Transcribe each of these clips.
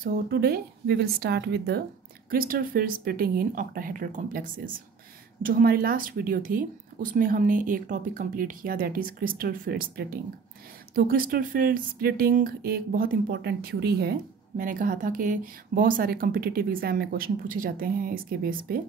So today we will start with the crystal field splitting in octahedral complexes. जो हमारी last video थी उसमें हमने एक टॉपिक कंप्लीट किया that is crystal field splitting. तो क्रिस्टल फील्ड स्प्लिटिंग एक बहुत इंपॉर्टेंट थ्योरी है। मैंने कहा था कि बहुत सारे कम्पिटिटिव एग्जाम में क्वेश्चन पूछे जाते हैं इसके बेस पे।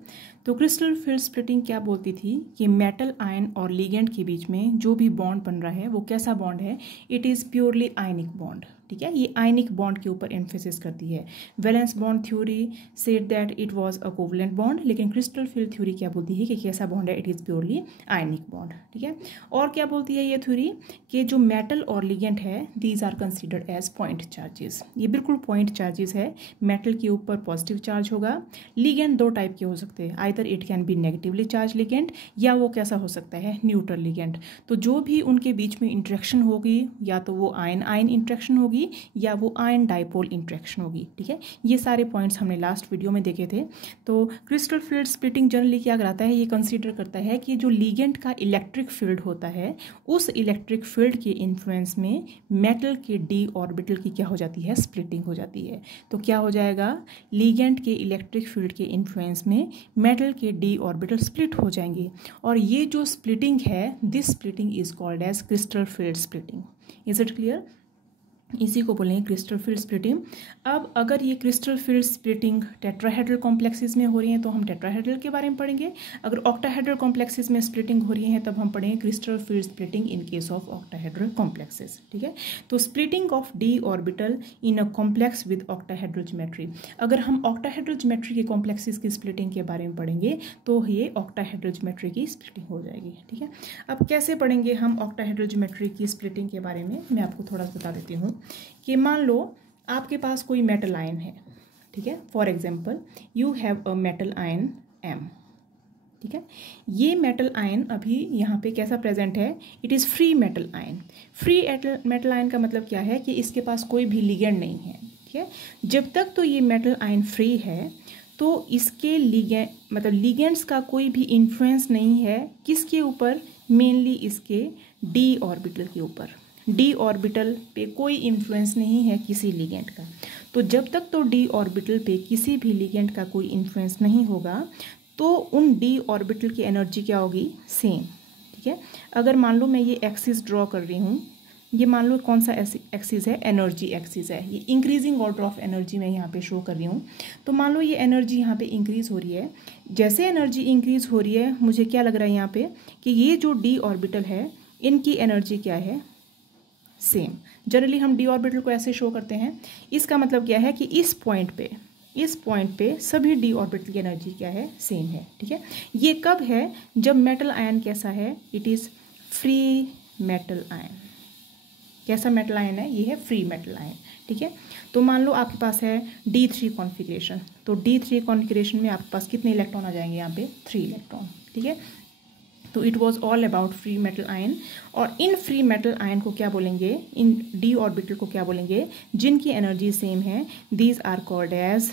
तो क्रिस्टल फील्ड स्प्लिटिंग क्या बोलती थी कि मेटल आयन और लिगेंड के बीच में जो भी बॉन्ड बन रहा है वो कैसा बॉन्ड है, it is purely ionic bond. ठीक है, ये आयनिक बॉन्ड के ऊपर एम्फेसिस करती है। Valence bond theory said that it was a covalent bond, लेकिन क्रिस्टल फील्ड थ्योरी क्या बोलती है कि कैसा बॉन्ड है, it is purely ionic bond. ठीक है, और क्या बोलती है ये थ्योरी कि जो मेटल और लिगेंड है these are considered as point charges. ये बिल्कुल पॉइंट चार्जेस है। मेटल के ऊपर पॉजिटिव चार्ज होगा। लिगेंड दो टाइप के हो सकते हैं, either it can be negatively charge ligand या वो कैसा हो सकता है, न्यूट्रल लिगेंड। तो जो भी उनके बीच में इंटरेक्शन होगी या तो वो आयन आयन इंटरेक्शन होगी या वो आयन डाइपोल इंटरेक्शन होगी। ठीक है, ये सारे पॉइंट्स हमने लास्ट वीडियो में देखे थे। तो क्रिस्टल फील्ड स्प्लिटिंग जनरली क्या कराता है, ये कंसीडर करता है कि जो लिगेंड का इलेक्ट्रिक फील्ड होता है उस इलेक्ट्रिक फील्ड के इन्फ्लुएंस में मेटल के डी ऑर्बिटल की क्या हो जाती है, स्प्लिटिंग हो जाती है। तो क्या हो जाएगा, लिगेंड के इलेक्ट्रिक फील्ड के इन्फ्लुएंस में मेटल के डी ऑर्बिटल स्प्लिट हो जाएंगे। और ये जो स्प्लिटिंग है, this splitting is called as crystal field splitting. Is it clear? इसी को बोलेंगे क्रिस्टल फील्ड स्प्लिटिंग। अब अगर ये crystal field splitting tetrahedral complexes में हो रही है तो हम टेट्राहेड्रल के बारे में पढ़ेंगे। अगर ऑक्टाहेड्रल कॉम्प्लेक्सेस में स्प्लिटिंग हो रही है तब हम पढ़ेंगे crystal field splitting in case of octahedral complexes. ठीक है, तो splitting of D orbital in a complex with octahedral geometry. अगर हम ऑक्टाहेड्रल ज्योमेट्री के कॉम्प्लेक्सेस की स्प्लिटिंग के बारे में पढ़ेंगे तो ये ऑक्टाहेड्रल ज्योमेट्री की स्प्लिटिंग हो जाएगी। ठीक है, अब कैसे पढ़ेंगे हम ऑक्टाहेड्रल ज्योमेट्री की स्प्लिटिंग के बारे में, मैं आपको थोड़ा सा बता देती हूँ कि मान लो आपके पास कोई मेटल आयन है। ठीक है, for example you have a metal ion M। ठीक है, ये मेटल आयन अभी यहाँ पे कैसा प्रेजेंट है, it is free metal ion. Free metal ion का मतलब क्या है कि इसके पास कोई भी लिगेंड नहीं है। ठीक है, जब तक तो ये मेटल आयन फ्री है तो इसके लिगेंड्स का कोई भी इन्फ्लुएंस नहीं है किसके ऊपर, मेनली इसके डी ऑर्बिटल के ऊपर। डी ऑर्बिटल पे कोई इन्फ्लुएंस नहीं है किसी लिगेंड का। तो जब तक तो डी ऑर्बिटल पे किसी भी लिगेंड का कोई इन्फ्लुएंस नहीं होगा तो उन डी ऑर्बिटल की एनर्जी क्या होगी, सेम। ठीक है, अगर मान लो मैं ये एक्सिस ड्रॉ कर रही हूँ, ये मान लो कौन सा एक्सिस है, एनर्जी एक्सिस है। ये इंक्रीजिंग ऑर्डर ऑफ एनर्जी मैं यहाँ पे शो कर रही हूँ। तो मान लो ये एनर्जी यहाँ पे इंक्रीज हो रही है। जैसे एनर्जी इंक्रीज हो रही है मुझे क्या लग रहा है यहाँ पे कि ये जो डी ऑर्बिटल है इनकी एनर्जी क्या है, सेम। जनरली हम डी ऑर्बिटल को ऐसे शो करते हैं। इसका मतलब क्या है कि इस पॉइंट पे सभी डी ऑर्बिटल की एनर्जी क्या है, सेम है। ठीक है, ये कब है, जब मेटल आयन कैसा है, it is free metal ion. कैसा मेटल आयन है, ये है फ्री मेटल आयन। ठीक है, तो मान लो आपके पास है D3 कॉन्फ़िगरेशन। तो D3 कॉन्फ़िगरेशन में आपके पास कितने इलेक्ट्रॉन आ जाएंगे, यहाँ पे 3 इलेक्ट्रॉन। ठीक है, तो it was all about free metal ion. और इन फ्री मेटल आयन को क्या बोलेंगे, इन डी ऑर्बिटल को क्या बोलेंगे, जिनकी एनर्जी सेम है, these are called as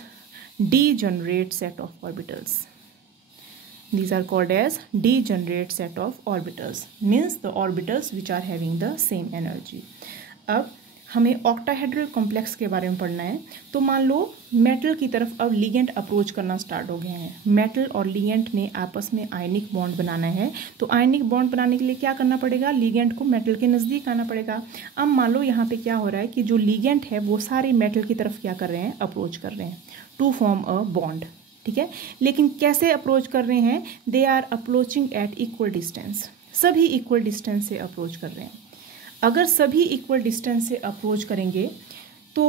degenerate set of orbitals. These are called as degenerate set of orbitals, means the orbitals which are having the same energy. अब हमें ऑक्टाहेड्रल कॉम्प्लेक्स के बारे में पढ़ना है। तो मान लो मेटल की तरफ अब लिगेंड अप्रोच करना स्टार्ट हो गए हैं। मेटल और लिगेंड ने आपस में आयनिक बॉन्ड बनाना है। तो आयनिक बॉन्ड बनाने के लिए क्या करना पड़ेगा, लिगेंड को मेटल के नज़दीक आना पड़ेगा। अब मान लो यहाँ पे क्या हो रहा है कि जो लिगेंड है वो सारे मेटल की तरफ क्या कर रहे हैं, अप्रोच कर रहे हैं टू फॉर्म अ बॉन्ड। ठीक है, लेकिन कैसे अप्रोच कर रहे हैं, they are approaching at equal distance. सभी इक्वल डिस्टेंस से अप्रोच कर रहे हैं। अगर सभी इक्वल डिस्टेंस से अप्रोच करेंगे तो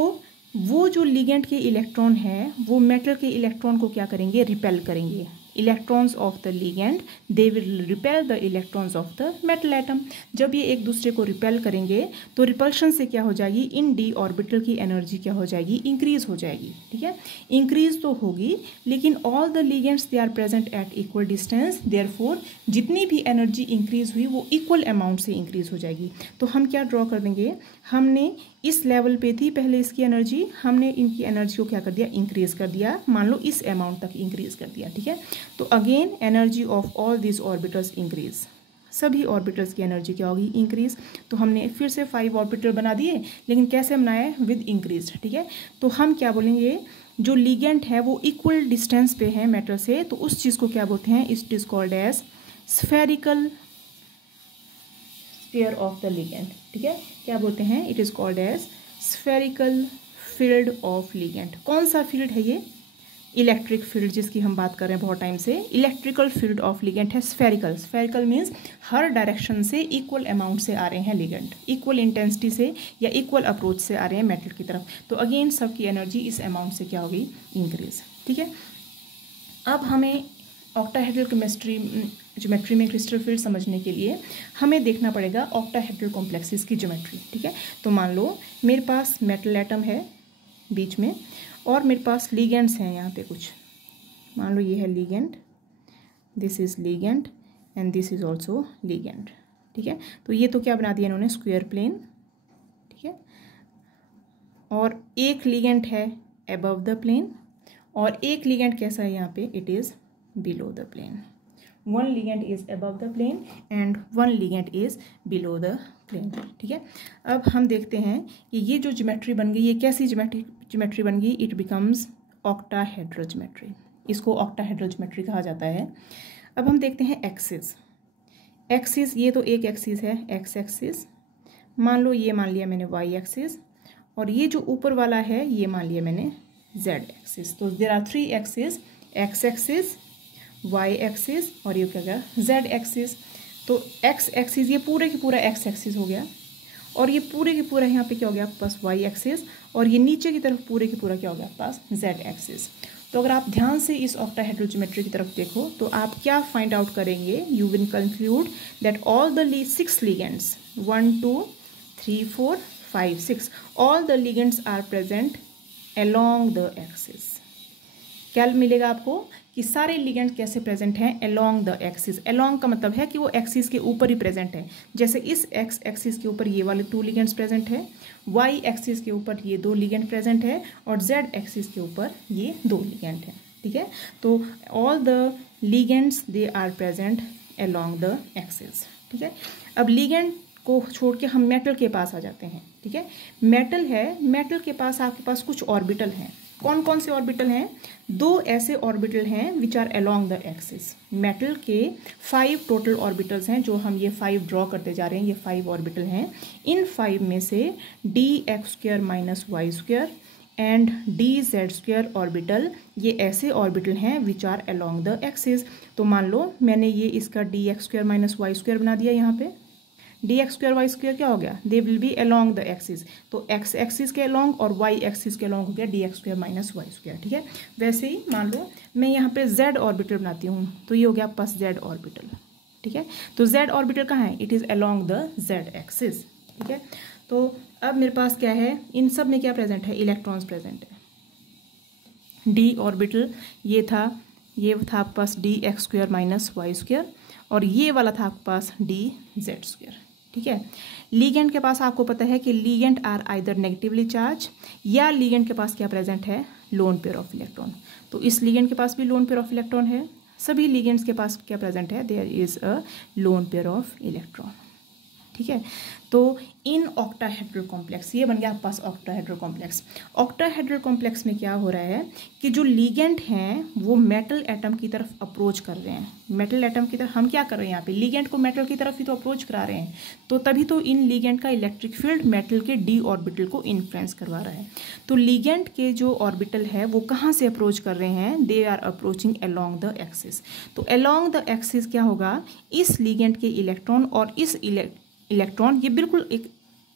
वो जो लिगेंड के इलेक्ट्रॉन है वो मेटल के इलेक्ट्रॉन को क्या करेंगे, रिपेल करेंगे। Electrons of the ligand they will repel the electrons of the metal atom. जब ये एक दूसरे को रिपेल करेंगे तो रिपल्शन से क्या हो जाएगी, इन डी ऑर्बिटल की एनर्जी क्या हो जाएगी, इंक्रीज हो जाएगी। ठीक है, इंक्रीज तो होगी लेकिन all the ligands they are present at equal distance, therefore जितनी भी एनर्जी इंक्रीज हुई वो इक्वल अमाउंट से इंक्रीज हो जाएगी। तो हम क्या ड्रॉ कर देंगे, हमने इस लेवल पे थी पहले इसकी एनर्जी, हमने इनकी एनर्जी को क्या कर दिया, इंक्रीज कर दिया। मान लो इस अमाउंट तक इंक्रीज कर दिया। ठीक है, तो again energy of all this orbitals increase. सभी ऑर्बिटल्स की एनर्जी क्या होगी, इंक्रीज। तो हमने फिर से 5 ऑर्बिटल बना दिए, लेकिन कैसे बनाए, विद इंक्रीज। ठीक है, तो हम क्या बोलेंगे, जो लिगेंड है वो इक्वल डिस्टेंस पे है मेटल से, तो उस चीज़ को क्या बोलते हैं, it is called as spherical sphere of the ligand. ठीक है, क्या बोलते हैं, it is called as spherical field of ligand. कौन सा फील्ड है ये, इलेक्ट्रिक फील्ड जिसकी हम बात कर रहे हैं बहुत टाइम से। इलेक्ट्रिकल फील्ड ऑफ लिगेंड है स्फेरिकल। स्फेरिकल मीन्स हर डायरेक्शन से इक्वल अमाउंट से आ रहे हैं लिगेंड, इक्वल इंटेंसिटी से या इक्वल अप्रोच से आ रहे हैं मेटल की तरफ। तो अगेन सबकी एनर्जी इस अमाउंट से क्या होगी, इंक्रीज। ठीक है, अब हमें ऑक्टाहेड्रल ज्योमेट्री में क्रिस्टल फील्ड समझने के लिए हमें देखना पड़ेगा ऑक्टाहेड्रल कॉम्प्लेक्सेस की ज्योमेट्री। ठीक है, तो मान लो मेरे पास मेटल एटम है बीच में, और मेरे पास लिगेंड्स हैं यहाँ पे कुछ, मान लो ये है ligand, this is ligand and this is also ligand. ठीक है, तो ये तो क्या बना दिया इन्होंने, स्क्वायर प्लेन। ठीक है, और एक लिगेंड है अबव द प्लेन, और एक लिगेंड कैसा है यहाँ पे, it is below the plane. One ligand is above the plane and one ligand is below the plane. ठीक है, अब हम देखते हैं कि ये जो ज्योमेट्री बन गई, ये कैसी ज्योमेट्री बन गई, इट बिकम्स ऑक्टाहेड्रल ज्योमेट्री। इसको ऑक्टाहेड्रल ज्योमेट्री कहा जाता है। अब हम देखते हैं एक्सिस। एक्सिस, ये तो एक एक्सिस है, एक्स एक्सिस, मान लो ये मान लिया मैंने वाई एक्सिस, और ये जो ऊपर वाला है ये मान लिया मैंने जेड एक्सिस। तो there are 3 axis, X axis, Y axis और ये क्या गया, जेड एक्सिस। तो एक्स एक्सिस ये पूरे की पूरा एक्स एक्सिस हो गया, और ये पूरे की पूरा यहाँ पे क्या हो गया आपके पास, वाई एक्सिस, और ये नीचे की तरफ पूरे की पूरा क्या हो गया आपके पास, जेड एक्सिस। तो अगर आप ध्यान से इस ऑक्टाहेड्रल ज्योमेट्री की तरफ देखो तो आप क्या फाइंड आउट करेंगे, you will conclude that all the 6 ligands, 1 2 3 4 5 6, all the ligands are present along the axis. क्या मिलेगा आपको कि सारे लिगेंड कैसे प्रेजेंट हैं, अलोंग द एक्सिस। अलोंग का मतलब है कि वो एक्सिस के ऊपर ही प्रेजेंट है। जैसे इस एक्स एक्सिस के ऊपर ये वाले 2 लिगेंड्स प्रेजेंट है, वाई एक्सिस के ऊपर ये 2 लिगेंड प्रेजेंट है, और जेड एक्सिस के ऊपर ये 2 लिगेंड है। ठीक है, तो all the ligands they are present along the axis. ठीक है, अब लिगेंड को छोड़ के हम मेटल के पास आ जाते हैं। ठीक है, मेटल है, मेटल के पास आपके पास कुछ ऑर्बिटल हैं। कौन कौन से ऑर्बिटल हैं, 2 ऐसे ऑर्बिटल हैं which are along the axis. Metal के 5 टोटल ऑर्बिटल्स हैं, जो हम ये 5 ड्रॉ करते जा रहे हैं, ये 5 ऑर्बिटल हैं। इन 5 में से dx² minus y² and dz² orbital, ये ऐसे ऑर्बिटल हैं which are along the axis. तो मान लो मैंने ये इसका dx² माइनस y² बना दिया, यहाँ पे dx² y² क्या हो गया, they will be along the axis. तो x एक्सिस के अलोंग और y एक्सिस के अलोंग हो गया dx² माइनस y²। ठीक है, वैसे ही मान लो मैं यहाँ पे z ऑर्बिटल बनाती हूँ, तो ये हो गया पास z ऑर्बिटल। ठीक है, तो z ऑर्बिटल कहाँ है, it is along the z axis. ठीक है, तो अब मेरे पास क्या है, इन सब में क्या प्रेजेंट है, इलेक्ट्रॉन्स प्रेजेंट है। d ऑर्बिटल ये था आपके पास dx² माइनस y², और ये वाला था आपके पास dz²। ठीक है, लिगेंड के पास आपको पता है कि ligand are either negatively charge, या लिगेंड के पास क्या प्रेजेंट है, लोन पेयर ऑफ इलेक्ट्रॉन। तो इस लिगेंड के पास भी लोन पेयर ऑफ इलेक्ट्रॉन है, सभी लिगेंड्स के पास क्या प्रेजेंट है, there is a lone pair of electron. ठीक है, तो इन ऑक्टाहेड्रल कॉम्प्लेक्स, ये बन गया आपके पास ऑक्टाहेड्रल कॉम्प्लेक्स। ऑक्टाहेड्रल कॉम्प्लेक्स में क्या हो रहा है कि जो लिगेंड हैं वो मेटल एटम की तरफ अप्रोच कर रहे हैं। मेटल एटम की तरफ हम क्या कर रहे हैं, यहाँ पे लिगेंड को मेटल की तरफ ही तो अप्रोच करा रहे हैं, तो तभी तो इन लिगेंड का इलेक्ट्रिक फील्ड मेटल के d ऑर्बिटल को इन्फ्लुएंस करवा रहा है। तो लिगेंड के जो ऑर्बिटल है वो कहाँ से अप्रोच कर रहे हैं, they are approaching along the axis. तो अलोंग द एक्सिस क्या होगा, इस लिगेंड के इलेक्ट्रॉन और इस इलेक्ट्रॉन ये बिल्कुल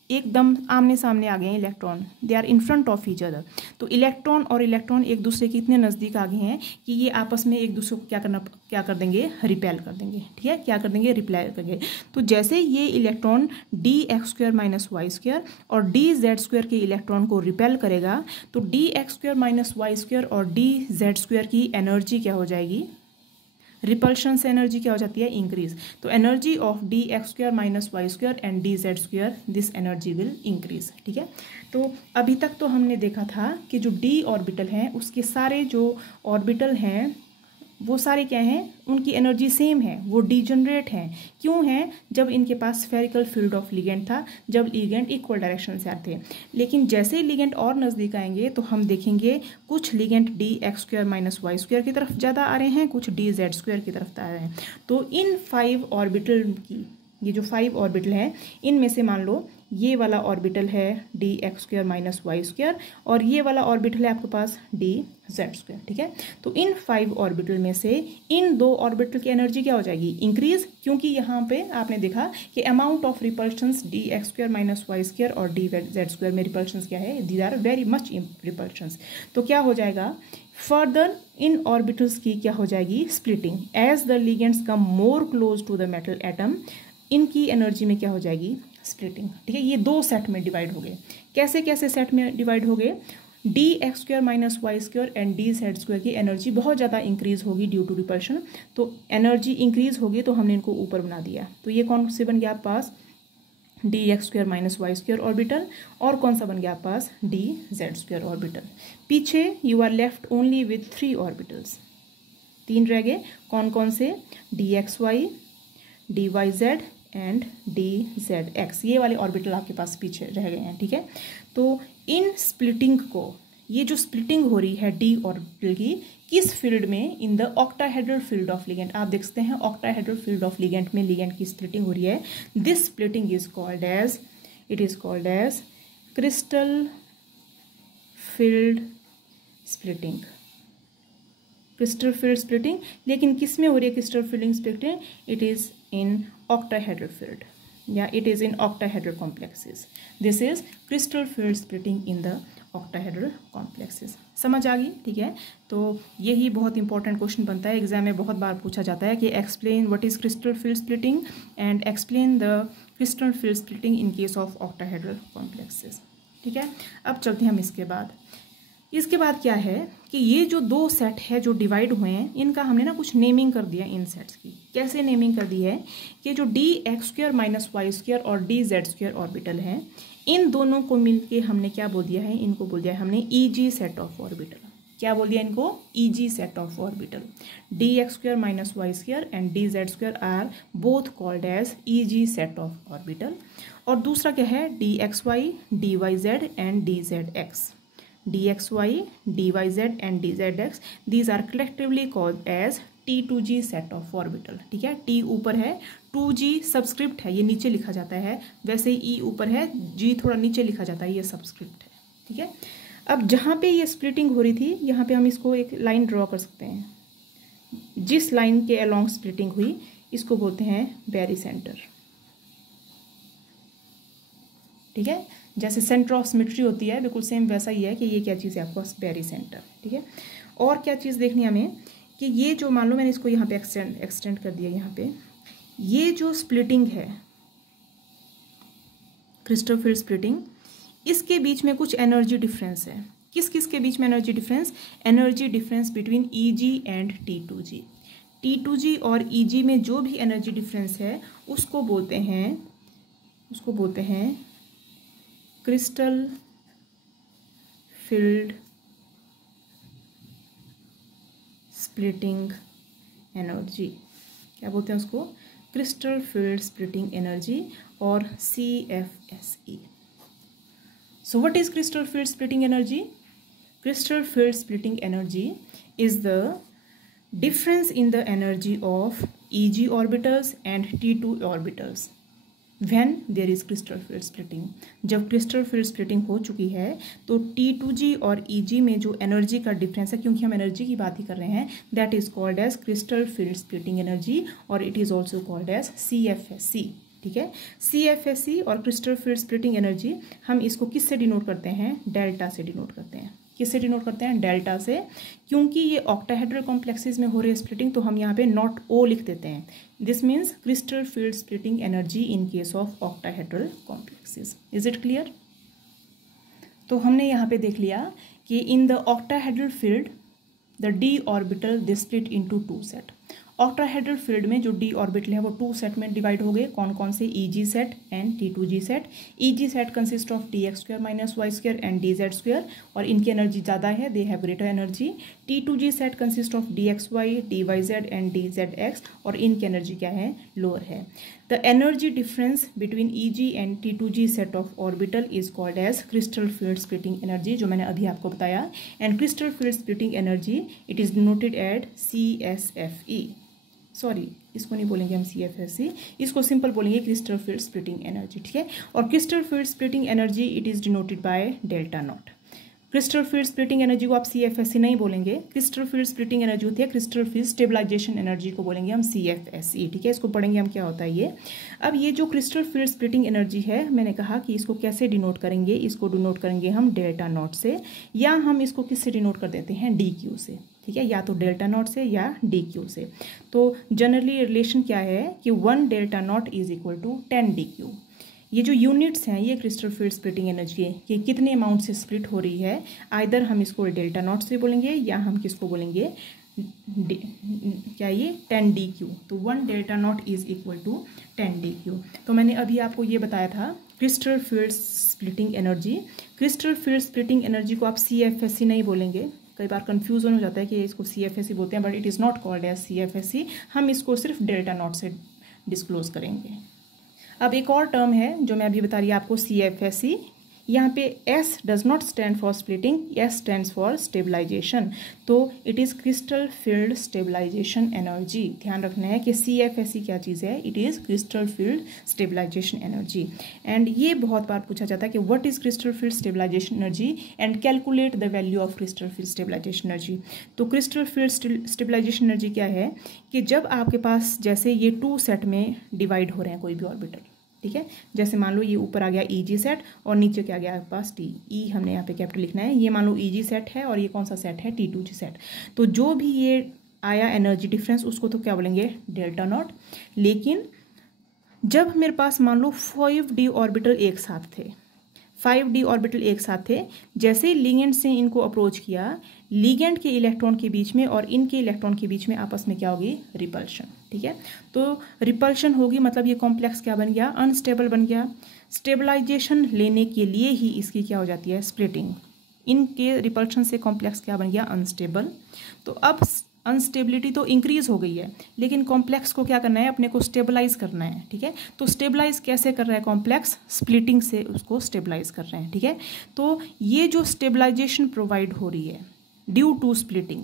एकदम आमने सामने आ गए हैं, electron they are in front of each other. तो इलेक्ट्रॉन और इलेक्ट्रॉन एक दूसरे के इतने नज़दीक आ गए हैं कि ये आपस में एक दूसरे को क्या कर देंगे, रिपेल कर देंगे। ठीक है, क्या कर देंगे, रिपेल करेंगे। तो जैसे ये इलेक्ट्रॉन dx² माइनस y² और dz² के इलेक्ट्रॉन को रिपेल करेगा, तो dx² माइनस y² और dz² की एनर्जी क्या हो जाएगी, रिपल्शन से एनर्जी क्या हो जाती है, इंक्रीज। तो energy of dx² minus y² and dz², this energy will increase. ठीक है, तो अभी तक तो हमने देखा था कि जो d ऑर्बिटल हैं उसके सारे जो ऑर्बिटल हैं वो सारे क्या हैं, उनकी एनर्जी सेम है, वो डिजनरेट हैं। क्यों हैं? जब इनके पास स्फेरिकल फील्ड ऑफ लिगेंड था, जब लिगेंड इक्वल डायरेक्शन से आते हैं। लेकिन जैसे ही लिगेंड और नज़दीक आएंगे तो हम देखेंगे कुछ लिगेंड dx² - y² की तरफ ज़्यादा आ रहे हैं, कुछ dz² की तरफ आ रहे हैं। तो इन 5 ऑर्बिटल की, ये जो 5 ऑर्बिटल हैं, इनमें से मान लो ये वाला ऑर्बिटल है dx² - y², और ये वाला ऑर्बिटल है आपके पास dz², ठीक है। तो इन 5 ऑर्बिटल में से इन 2 ऑर्बिटल की एनर्जी क्या हो जाएगी, इंक्रीज, क्योंकि यहाँ पे आपने देखा कि amount of repulsions dx² - y² और dz² में रिपल्शंस क्या है, these are very much repulsions. तो क्या हो जाएगा, फर्दर इन ऑर्बिटल्स की क्या हो जाएगी, splitting. As the ligands come more close to the metal atom, इनकी एनर्जी में क्या हो जाएगी, स्प्लिटिंग, ठीक है। ये 2 सेट में डिवाइड हो गए। कैसे कैसे सेट में डिवाइड हो गए, dx² - y² एंड dz² की एनर्जी बहुत ज़्यादा इंक्रीज होगी ड्यू टू रिपल्शन। तो एनर्जी इंक्रीज होगी तो हमने इनको ऊपर बना दिया। तो ये कौन से बन गया आप पास, dx² - y² ऑर्बिटल, और कौन सा बन गया आप पास, dz² ऑर्बिटल। पीछे you are left only with 3 orbitals, 3 रह गए। कौन कौन से, dxy, dyz एंड dzx, ये वाले ऑर्बिटल आपके पास पीछे रह गए हैं, ठीक है। तो इन स्प्लिटिंग को, ये जो स्प्लिटिंग हो रही है d ऑर्बिटल की, किस फील्ड में, in the octahedral field of ligand. आप देख सकते हैं ऑक्टाहेड्रल फील्ड ऑफ लिगेंड में लिगेंड की स्प्लिटिंग हो रही है। This splitting is called as, it is called as crystal field splitting, crystal field splitting. लेकिन किस में हो रही है crystal field splitting, it is in octahedral field, yeah, it is in octahedral complexes. This is crystal field splitting in the octahedral complexes. समझ आ गई, ठीक है। तो यही बहुत इंपॉर्टेंट क्वेश्चन बनता है, एग्जाम में बहुत बार पूछा जाता है कि explain what is crystal field splitting and explain the crystal field splitting in case of octahedral complexes, ठीक है। अब चलते हैं हम इसके बाद क्या है कि ये जो 2 सेट है जो डिवाइड हुए हैं, इनका हमने ना कुछ नेमिंग कर दिया इन सेट्स की। कैसे नेमिंग कर दी है कि जो dx² - y² और dz² ऑर्बिटल हैं, इन दोनों को मिलके हमने क्या बोल दिया है, इनको बोल दिया है हमने EG सेट ऑफ ऑर्बिटल। क्या बोल दिया इनको, EG set of orbital. dx² - y² and dz² are both called as EG set of orbital. और दूसरा क्या है, dxy, dyz and dzx, dxy, dyz and dzx, these are collectively called as T2G set of orbital, ठीक है। T ऊपर है, 2G subscript है, ये नीचे लिखा जाता है, वैसे ही E ऊपर है, G थोड़ा नीचे लिखा जाता है, ये सबस्क्रिप्ट है, ठीक है। अब जहाँ पे ये स्प्लिटिंग हो रही थी, यहाँ पे हम इसको एक लाइन ड्रॉ कर सकते हैं। जिस लाइन के अलोंग स्प्लिटिंग हुई, इसको बोलते हैं बैरी सेंटर, ठीक है। जैसे सेंटर ऑफ सिमेट्री होती है, बिल्कुल सेम वैसा ही है कि ये क्या चीज़ है आपको, बैरी सेंटर, ठीक है। और क्या चीज़ देखनी हमें कि ये जो, मान लो मैंने इसको यहाँ पे एक्सटेंड कर दिया, यहाँ पे ये जो स्प्लिटिंग है, क्रिस्टल फील्ड स्प्लिटिंग, इसके बीच में कुछ एनर्जी डिफरेंस है। किस किस के बीच में energy difference, energy difference between EG and T2G। T2G और EG में जो भी एनर्जी डिफरेंस है उसको बोलते हैं क्रिस्टल फील्ड स्प्लिटिंग एनर्जी। क्या बोलते हैं उसको, क्रिस्टल फील्ड स्प्लिटिंग एनर्जी, और CFSE। So what is crystal field splitting energy, crystal field splitting energy is the difference in the energy of EG orbitals and T2 orbitals when there is crystal field splitting। जब crystal field splitting हो चुकी है तो T2G और EG में जो energy का difference है, क्योंकि हम एनर्जी की बात ही कर रहे हैं, that is called as crystal field splitting energy, और it is also called as CFSE, ठीक है। CFSE और क्रिस्टल फील्ड स्प्लिटिंग एनर्जी, हम इसको किससे डिनोट करते हैं, डेल्टा से डिनोट करते हैं। किससे डिनोट करते हैं, डेल्टा से। क्योंकि ये ऑक्टाहेड्रल कॉम्प्लेक्सेस में हो रही है स्प्लिटिंग, तो हम यहाँ पे नॉट O लिख देते हैं। This means crystal field splitting energy in case of octahedral complexes. Is it clear. तो हमने यहाँ पे देख लिया कि इन the octahedral field the D orbital they split into 2 set. Octahedral field में जो डी ऑर्बिटल है वो 2 सेट में डिवाइड हो गए। कौन कौन से? EG set and T2G set. EG set consist of dx² - y² and dz², और इनकी एनर्जी ज़्यादा है, they have greater energy. T2G set consist of dxy, dyz and dzx, और इनकी एनर्जी क्या है? लोअर है। The energy difference between EG and T2G set of orbital is called as crystal field splitting energy, जो मैंने अभी आपको बताया। And crystal field splitting energy it is denoted at CSFE। Sorry, इसको नहीं बोलेंगे हम CFSE, इसको सिंपल बोलेंगे क्रिस्टल फील्ड स्प्लिटिंग एनर्जी, ठीक है। और crystal field splitting energy it is denoted by delta not. Crystal field splitting energy को आप CFSE नहीं बोलेंगे। क्रिस्टल फील्ड स्प्लिटिंग एनर्जी होती है क्रिस्टल फील्ड स्टेबलाइजेशन एनर्जी को बोलेंगे हम CFSE, ठीक है। इसको पढ़ेंगे हम क्या होता है ये। अब ये जो क्रिस्टल फील्ड स्प्लिटिंग एनर्जी है, मैंने कहा कि इसको कैसे डिनोट करेंगे, इसको डिनोट करेंगे हम डेल्टा नॉट से, या हम इसको किससे डिनोट कर देते हैं? DQ से, ठीक है, या तो डेल्टा नॉट से या DQ से। तो जनरली रिलेशन क्या है कि 1 delta not is equal to 10 DQ। ये जो यूनिट्स हैं ये क्रिस्टल फील्ड स्प्लिटिंग एनर्जी है कि कितने अमाउंट से स्प्लिट हो रही है। आइदर हम इसको डेल्टा नॉट से बोलेंगे या हम किसको बोलेंगे? क्या ये 10 DQ। तो 1 delta not is equal to 10 DQ। तो मैंने अभी आपको ये बताया था crystal field splitting energy. Crystal field splitting energy को आप CFSE नहीं बोलेंगे। कई बार कन्फ्यूजन हो जाता है कि इसको CFSE बोलते हैं, but it is not called as CFSE। हम इसको सिर्फ डेल्टा नॉट से डिस्क्लोज करेंगे। अब एक और टर्म है जो मैं अभी बता रही हूँ आपको, CFSE। यहाँ पे S does not stand for splitting, S stands for stabilization. तो it is crystal field stabilization energy. ध्यान रखना है कि CFSE क्या चीज़ है? It is crystal field stabilization energy. And ये बहुत बार पूछा जाता है कि what is crystal field stabilization energy and calculate the value of crystal field stabilization energy. तो क्रिस्टल फील्ड स्टेबलाइजेशन एनर्जी क्या है कि जब आपके पास जैसे ये 2 सेट में डिवाइड हो रहे हैं कोई भी ऑर्बिटल, ठीक है। जैसे मान लो ये ऊपर आ गया EG सेट और नीचे क्या गया आपके पास T, E हमने यहाँ पे कैपिटल लिखना है। ये मान लो EG सेट है और ये कौन सा सेट है? T2G set. तो जो भी ये आया एनर्जी डिफरेंस उसको तो क्या बोलेंगे? Delta not. लेकिन जब मेरे पास मान लो 5D ऑर्बिटल एक साथ थे, 5D ऑर्बिटल एक साथ थे, जैसे ही लिगेंड से इनको अप्रोच किया, लिगेंड के इलेक्ट्रॉन के बीच में और इनके इलेक्ट्रॉन के बीच में आपस में क्या होगी? रिपल्शन, ठीक है। तो रिपल्शन होगी मतलब ये कॉम्प्लेक्स क्या बन गया? अनस्टेबल बन गया। स्टेबलाइजेशन लेने के लिए ही इसकी क्या हो जाती है? स्प्लिटिंग। इनके रिपल्शन से कॉम्प्लेक्स क्या बन गया? अनस्टेबल। तो अब अनस्टेबिलिटी तो इंक्रीज हो गई है, लेकिन कॉम्प्लेक्स को क्या करना है? अपने को स्टेबलाइज करना है, ठीक है। तो स्टेबलाइज कैसे कर रहा है कॉम्प्लेक्स? स्प्लिटिंग से उसको स्टेबलाइज कर रहे हैं, ठीक है। तो ये जो स्टेबलाइजेशन प्रोवाइड हो रही है ड्यू टू स्प्लिटिंग,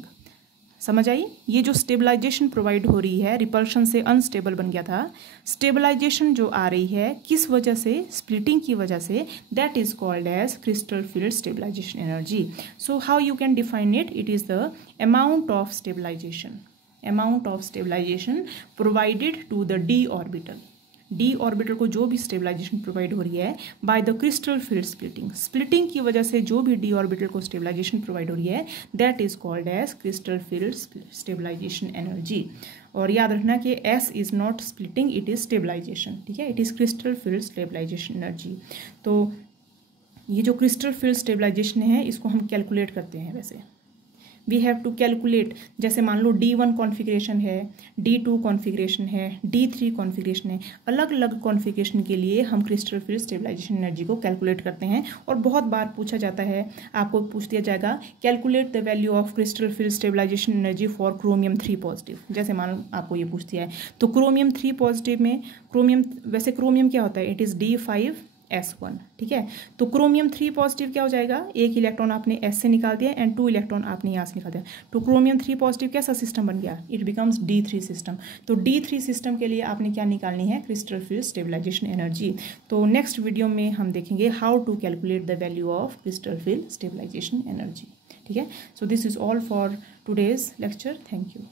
समझ आई? ये जो स्टेबलाइजेशन प्रोवाइड हो रही है, रिपल्शन से अनस्टेबल बन गया था, स्टेबलाइजेशन जो आ रही है किस वजह से? स्प्लिटिंग की वजह से। That is called as crystal field stabilization energy. So how you can define it? It is the amount of stabilization provided to the D orbital. D orbital को जो भी स्टेबलाइजेशन प्रोवाइड हो रही है by the crystal field splitting की वजह से जो भी D ऑर्बिटल को स्टेबलाइजेशन प्रोवाइड हो रही है, that is called as crystal field stabilization energy. और याद रखना कि S is not splitting, it is stabilization, ठीक है। It is crystal field stabilization energy. तो ये जो क्रिस्टल फील्ड स्टेबलाइजेशन है इसको हम कैलकुलेट करते हैं। वैसे वी हैव टू कैलकुलेट, जैसे मान लो D1 कॉन्फ़िगरेशन है, D2 कॉन्फ़िगरेशन है, D3 कॉन्फ़िगरेशन है। अलग अलग कॉन्फ़िगरेशन के लिए हम क्रिस्टल फील्ड स्टेबलाइजेशन एनर्जी को कैलकुलेट करते हैं। और बहुत बार पूछा जाता है, आपको पूछ दिया जाएगा calculate the value of crystal field stabilization energy for chromium 3 positive. जैसे मान लो आपको ये पूछ दिया है, तो क्रोमियम 3 पॉजिटिव में वैसे क्रोमियम क्या होता है? इट इज़ D5S1, ठीक है। तो क्रोमियम 3 पॉजिटिव क्या हो जाएगा? एक इलेक्ट्रॉन आपने S से निकाल दिया एंड 2 इलेक्ट्रॉन आपने यहाँ से निकाल दिया, तो क्रोमियम 3 पॉजिटिव कैसा सिस्टम बन गया? It becomes D3 system. तो D3 सिस्टम के लिए आपने क्या निकालनी है? Crystal field stabilization energy. तो नेक्स्ट वीडियो में हम देखेंगे how to calculate the value of crystal field stabilization energy, ठीक है। So this is all for today's lecture. Thank you.